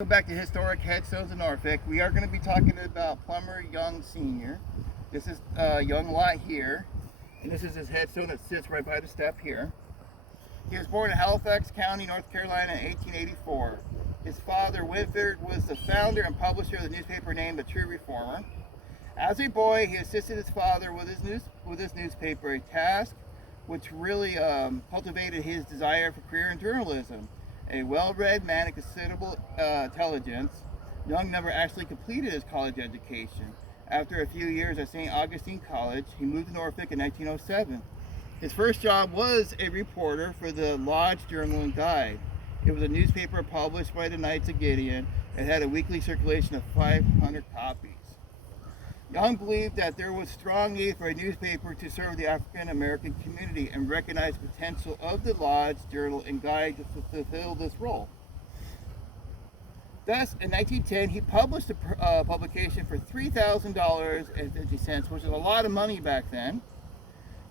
Go back to historic headstones in Norfolk. We are going to be talking about Plummer Young Sr. This is Young lot here, and this is his headstone that sits right by the step here. He was born in Halifax County, North Carolina in 1884. His father, Winford, was the founder and publisher of the newspaper named The True Reformer. As a boy, he assisted his father with his newspaper, a task which really cultivated his desire for career in journalism. A well-read man of considerable intelligence, Young never actually completed his college education. After a few years at St. Augustine College, he moved to Norfolk in 1907. His first job was a reporter for the Lodge Journal and Guide. It was a newspaper published by the Knights of Gideon. It had a weekly circulation of 500 copies. Young believed that there was strong need for a newspaper to serve the African American community and recognized the potential of the Lodge, Journal, and Guide to fulfill this role. Thus, in 1910, he published a publication for $3,050, which is a lot of money back then.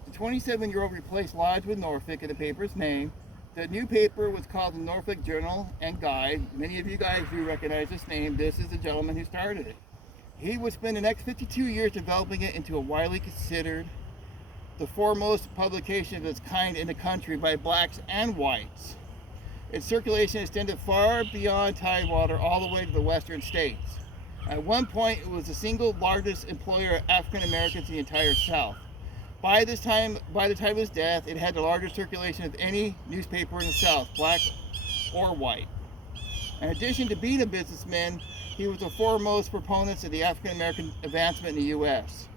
The 27-year-old replaced Lodge with Norfolk in the paper's name. The new paper was called the Norfolk Journal and Guide. Many of you guys do recognize this name. This is the gentleman who started it. He would spend the next 52 years developing it into a widely considered the foremost publication of its kind in the country by blacks and whites. Its circulation extended far beyond Tidewater all the way to the western states. At one point, it was the single largest employer of African Americans in the entire South. By the time of his death, it had the largest circulation of any newspaper in the South, black or white. In addition to being a businessman, he was the foremost proponent of the African American advancement in the U.S.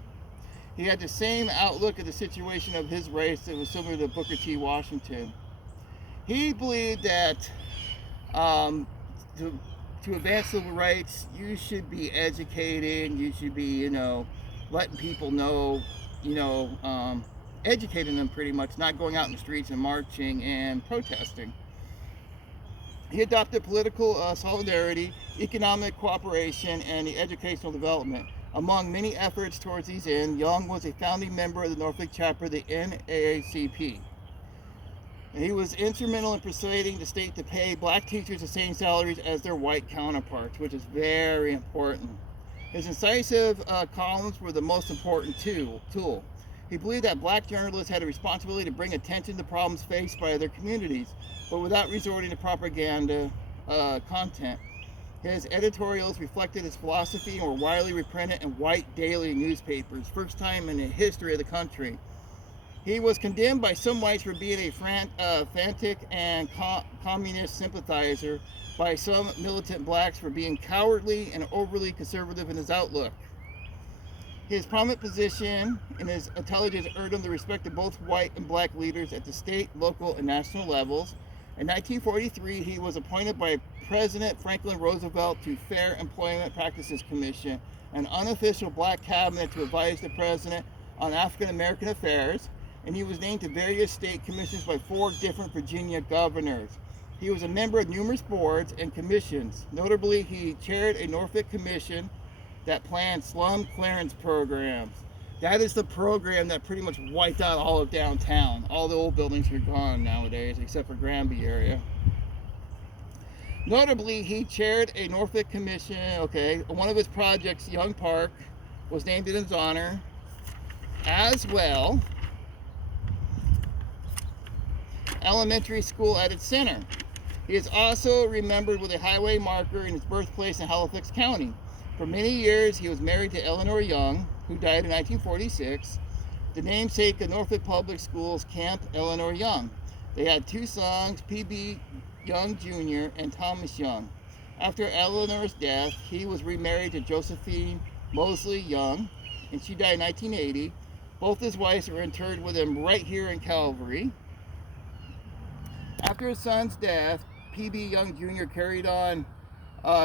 He had the same outlook of the situation of his race that was similar to Booker T. Washington. He believed that to advance civil rights, you should be educating, you should be, letting people know, educating them pretty much, not going out in the streets and marching and protesting. He adopted political solidarity, economic cooperation, and the educational development. Among many efforts towards these ends, Young was a founding member of the Norfolk chapter of the NAACP. And he was instrumental in persuading the state to pay black teachers the same salaries as their white counterparts, which is very important. His incisive columns were the most important tool. He believed that black journalists had a responsibility to bring attention to problems faced by their communities, but without resorting to propaganda content. His editorials reflected his philosophy and were widely reprinted in white daily newspapers, first time in the history of the country. He was condemned by some whites for being a frantic and communist sympathizer, by some militant blacks for being cowardly and overly conservative in his outlook. His prominent position and his intelligence earned him the respect of both white and black leaders at the state, local, and national levels. In 1943, he was appointed by President Franklin Roosevelt to Fair Employment Practices Commission, an unofficial black cabinet to advise the president on African American affairs, and he was named to various state commissions by 4 different Virginia governors. He was a member of numerous boards and commissions. Notably, he chaired a Norfolk commission that planned slum clearance programs. That is the program that pretty much wiped out all of downtown. All the old buildings are gone nowadays, except for Granby area. Notably, he chaired a Norfolk commission. One of his projects, Young Park, was named in his honor. As well, elementary school at its center. He is also remembered with a highway marker in his birthplace in Halifax County. For many years, he was married to Eleanor Young, who died in 1946, the namesake of Norfolk Public Schools Camp Eleanor Young. They had 2 sons, P.B. Young Jr. and Thomas Young. After Eleanor's death, he was remarried to Josephine Mosley Young, and she died in 1980. Both his wives were interred with him right here in Calvary. After his son's death, P.B. Young Jr. carried on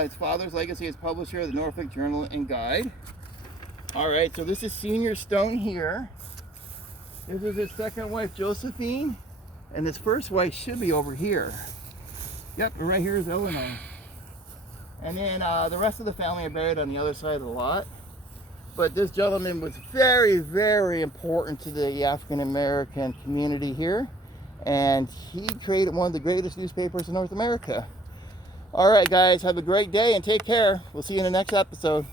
his father's legacy as publisher of the Norfolk Journal and Guide. Alright, so this is Senior Stone here. This is his second wife, Josephine, and his first wife should be over here. Yep, right here is Eleanor. And then the rest of the family are buried on the other side of the lot. But this gentleman was very, very important to the African American community here. And he created one of the greatest newspapers in North America. All right, guys, have a great day and take care. We'll see you in the next episode.